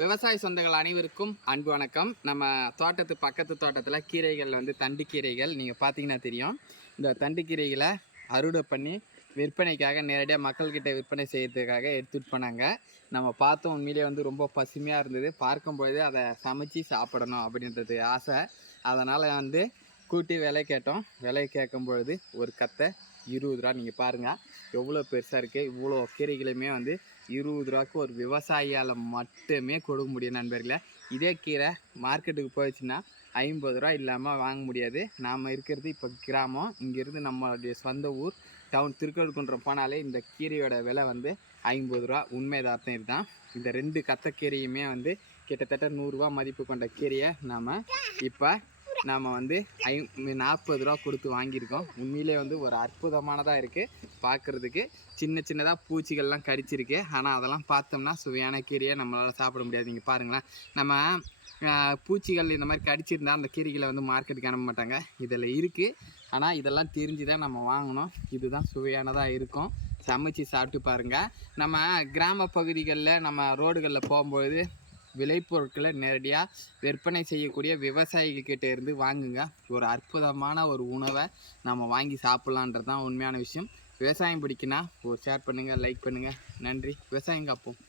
விவசாய சொந்தங்கள் அனைவருக்கும் அன்பு வணக்கம். நம்ம பக்கத்து தோட்டத்தில் கீரைகள் தண்டு கீரைகள் நீங்கள் பார்த்தீங்கன்னா தெரியும். இந்த தண்டு கீரைகளை அறுவடை பண்ணி விற்பனைக்காக நேரடியாக மக்கள்கிட்ட விற்பனை செய்யறதுக்காக எடுத்துகிட்டு போனாங்க. நம்ம பார்த்தோம், உண்மையிலே ரொம்ப பசுமையாக இருந்தது. பார்க்கும்பொழுது அதை சமைச்சு சாப்பிடணும் அப்படின்றது ஆசை. அதனால் கூட்டி விலை கேட்டோம். விலை கேட்கும் பொழுது ஒரு கத்தை 20 ரூபா. நீங்கள் பாருங்கள் எவ்வளோ பெருசாக இருக்குது. இவ்வளோ கீரைகளுமே 20 ரூபாய்க்கு ஒரு விவசாயியால் மட்டுமே கொடுக்க முடியும் நண்பர்களே. இதே கீரை மார்க்கெட்டுக்கு போயிடுச்சுன்னா 50 ரூபா இல்லாமல் வாங்க முடியாது. நாம் இருக்கிறது இப்போ கிராமம். இங்கேருந்து நம்மளுடைய சொந்த ஊர் டவுன் திருக்கழுக்குன்றம் போனாலே இந்த கீரையோட விலை 50 ரூபா. உண்மைதார்த்தம் இதுதான். இந்த 2 கத்தைக்கீரையுமே கிட்டத்தட்ட 100 ரூபா மதிப்பு கொண்ட கீரையை நாம் இப்போ 40 ரூபா கொடுத்து வாங்கியிருக்கோம். உண்மையிலே ஒரு அற்புதமானதாக இருக்குது பார்க்குறதுக்கு. சின்னதாக பூச்சிகள்லாம் கடிச்சிருக்கு. ஆனால் அதெல்லாம் பார்த்தோம்னா சுவையான கீரையை நம்மளால் சாப்பிட முடியாது. நீங்கள் பாருங்களேன், நம்ம பூச்சிகள் இந்த மாதிரி கடிச்சிருந்தால் அந்த கீரைகளை மார்க்கெட்டுக்கு அனுப்ப மாட்டாங்க. இதில் இருக்குது. ஆனால் இதெல்லாம் தெரிஞ்சு தான் நம்ம வாங்கணும். இதுதான் சுவையானதாக இருக்கும். சமைச்சு சாப்பிட்டு பாருங்கள். நம்ம கிராம பகுதிகளில் நம்ம ரோடுகளில் போகும்போது விளைபொருட்களை நேரடியாக விற்பனை செய்யக்கூடிய விவசாயிகள்கிட்ட இருந்து வாங்குங்க. ஒரு அற்புதமான ஒரு உணவை நம்ம வாங்கி சாப்பிட்லான்றது தான் உண்மையான விஷயம். விவசாயம் பிடிக்குன்னா ஷேர் பண்ணுங்கள், லைக் பண்ணுங்கள். நன்றி. விவசாயம் காப்போம்.